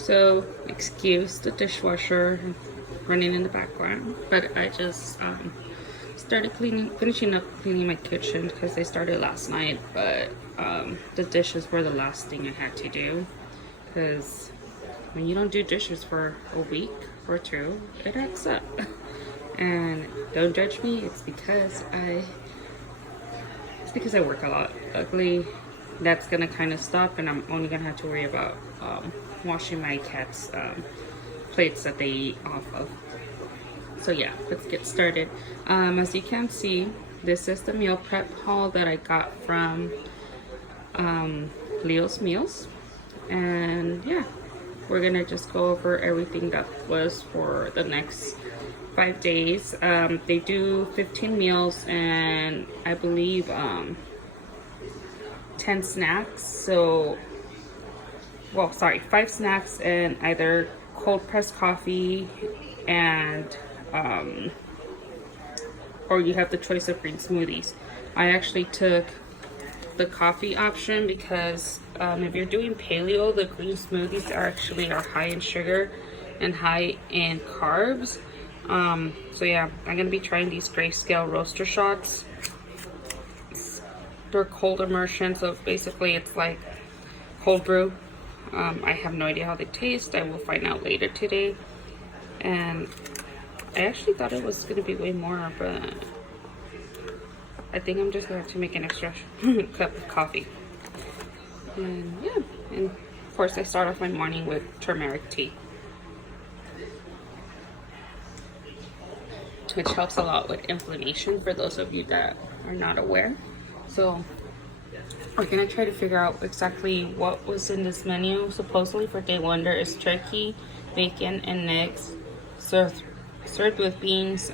So excuse the dishwasher running in the background, but I just started finishing up cleaning my kitchen because they started last night, but the dishes were the last thing I had to do, because when you don't do dishes for a week or two, it adds up. And don't judge me, it's because I work a lot. Luckily, that's gonna kind of stop, and I'm only gonna have to worry about washing my cat's plates that they eat off of. So yeah, let's get started. As you can see, this is the meal prep haul that I got from Leo's Meals, and yeah, we're gonna just go over everything that was for the next 5 days. They do 15 meals and I believe 10 snacks. So, well, sorry, 5 snacks and either cold pressed coffee and or you have the choice of green smoothies. I actually took the coffee option because if you're doing paleo, the green smoothies are high in sugar and high in carbs. So yeah, I'm gonna be trying these grayscale roaster shots. They're cold immersion, so basically it's like cold brew. I have no idea how they taste. I will find out later today. And I actually thought it was gonna be way more, but I think I'm just gonna have to make an extra cup of coffee. And yeah, and of course I start off my morning with turmeric tea, which helps a lot with inflammation for those of you that are not aware. So we're gonna try to figure out exactly what was in this menu. Supposedly for day 1 there is turkey, bacon, and eggs served with beans,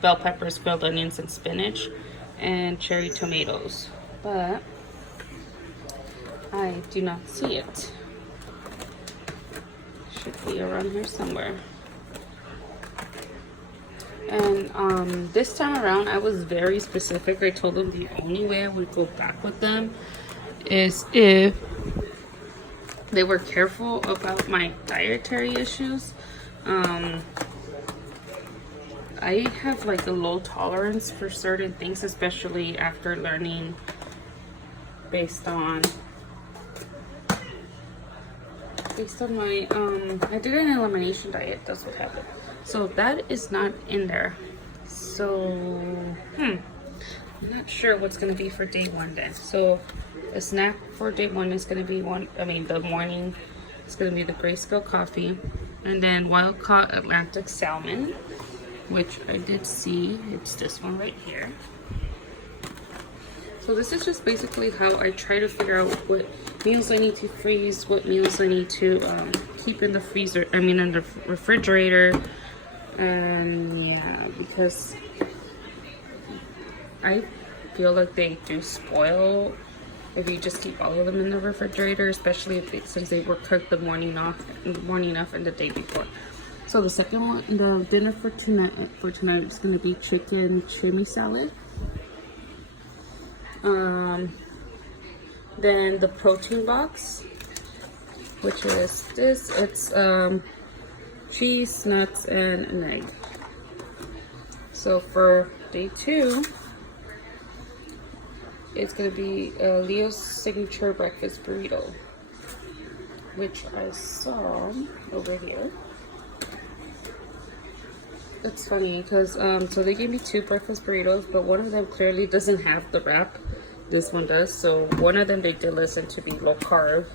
bell peppers, grilled onions, and spinach, and cherry tomatoes, but I do not see it. Should be around here somewhere. And this time around I was very specific. I told them the only way I would go back with them is if they were careful about my dietary issues. I have like a low tolerance for certain things, especially after learning based on my I did an elimination diet. That's what happened. So that is not in there. So I'm not sure what's gonna be for day 1 then. So a snack for day 1 is gonna be the morning it's gonna be the grayscale coffee, and then wild caught Atlantic salmon, which I did see. It's this one right here. So this is just basically how I try to figure out what meals I need to freeze, what meals I need to keep in the freezer, in the refrigerator. And yeah, because I feel like they do spoil if you just keep all of them in the refrigerator, especially since they were cooked the morning of and the day before. So the second one, the dinner for tonight is going to be chicken chimney salad. Then the protein box, which is this. It's cheese, nuts, and an egg. So for day 2, it's going to be Leo's signature breakfast burrito, which I saw over here. It's funny because so they gave me 2 breakfast burritos, but one of them clearly doesn't have the wrap. This one does. So one of them they did listen to be low carb.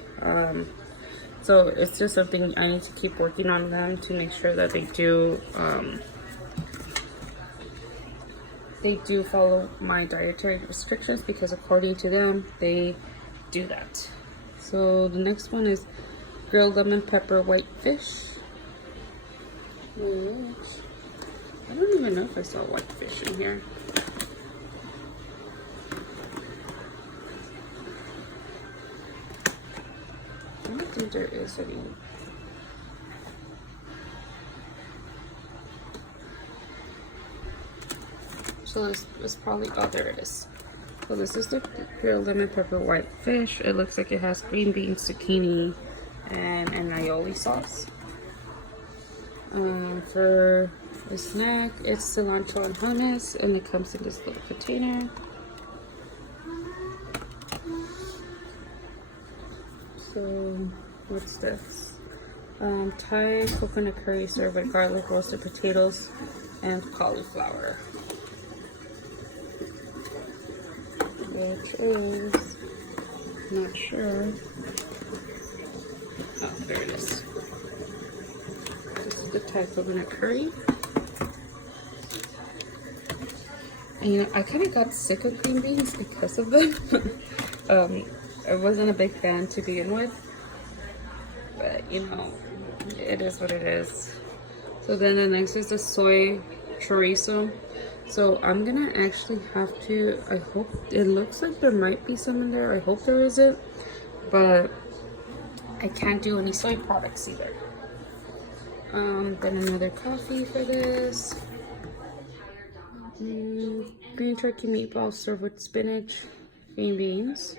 So it's just something I need to keep working on them to make sure that they do follow my dietary restrictions, because according to them they do that. So the next one is grilled lemon pepper white fish, which I don't even know if I saw white fish in here. I don't think there is any. So this is probably, oh, there it is. So this is the grilled lemon pepper white fish. It looks like it has green beans, zucchini, and an aioli sauce. For the snack, it's cilantro and hummus, and it comes in this little container. So, what's this? Thai coconut curry served with garlic, roasted potatoes, and cauliflower. Which is, not sure. Oh, there it is. This is the Thai coconut curry. And you know, I kind of got sick of green beans because of them. I wasn't a big fan to begin with, but you know, it is what it is. So then the next is the soy chorizo. So I'm gonna actually have to, I hope, it looks like there might be some in there. I hope there isn't, but I can't do any soy products either. Then another coffee for this. Green turkey meatballs served with spinach, green beans,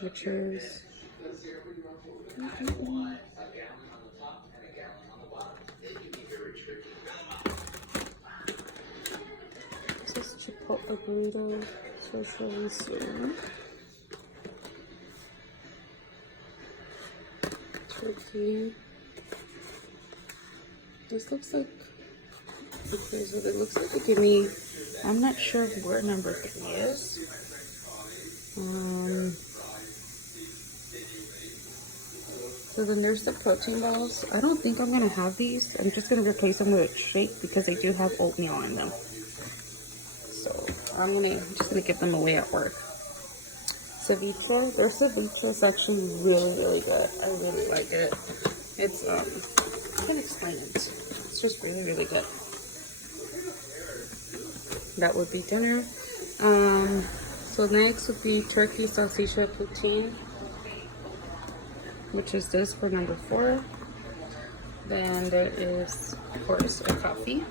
which is this is chipotle burrito, socially soon. Turkey. This looks like, okay, so it looks like they give me, I'm not sure where number 3 is. So then there's the protein balls. I don't think I'm gonna have these. I'm just gonna replace them with a shake because they do have oatmeal in them. So I'm just gonna give them away at work. Ceviche. Their ceviche is actually really good. I really like it. It's I can't explain it. It's just really good. That would be dinner. So next would be turkey salsicha poutine, which is this for number 4. Then there is, of course, a coffee.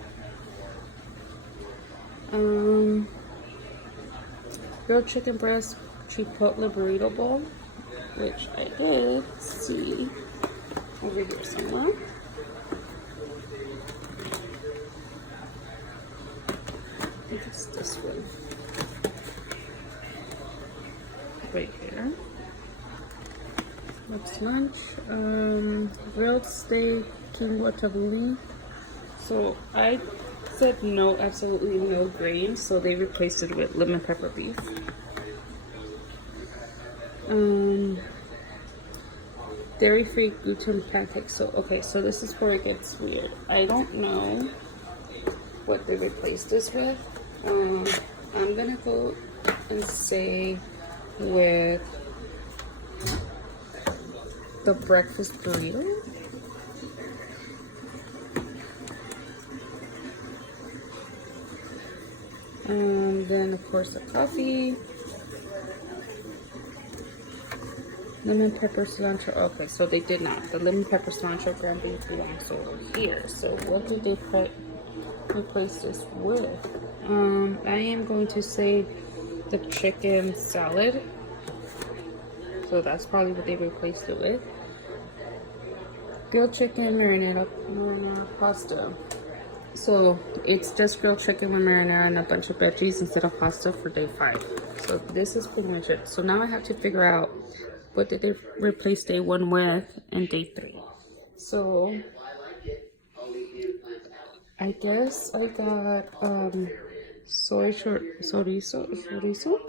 Grilled chicken breast chipotle burrito bowl, which I did see over here somewhere. I think it's this one. Right here. What's lunch? Grilled steak, quinoa tabbouleh. So I said no, absolutely no grains, so they replaced it with lemon pepper beef. Dairy-free gluten pancakes. So okay, so this is where it gets weird. I don't know what they replaced this with. I'm gonna go and say with the breakfast burrito. And then of course the coffee. Lemon pepper cilantro. Okay, so they did not. The lemon pepper cilantro ground beef belongs over here. So what did they replace this with? I am going to say the chicken salad. So that's probably what they replaced it with. Grilled chicken marinara pasta. So it's just grilled chicken with marinara and a bunch of veggies instead of pasta for day 5. So this is pretty much it. So now I have to figure out what did they replace day 1 with and day 3. So I guess I got soy chorizo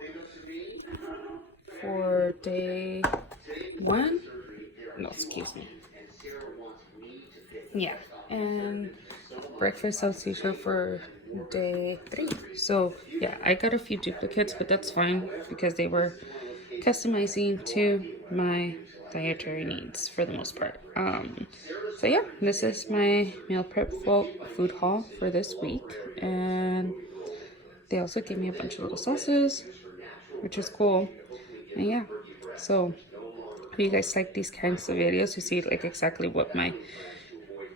for day 1. No, excuse me. Yeah, and breakfast salsicha for day 3. So yeah, I got a few duplicates, but that's fine because they were customizing to my dietary needs for the most part. So yeah, this is my meal prep food haul for this week, and they also gave me a bunch of little sauces, which is cool. And yeah, so if you guys like these kinds of videos, you see like exactly what my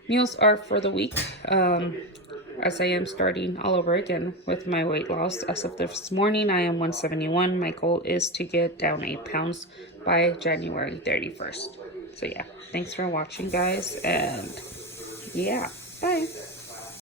meals are for the week, as I am starting all over again with my weight loss. As of this morning, I am 171. My goal is to get down 8 pounds by January 31st. So yeah, thanks for watching, guys, and yeah, bye.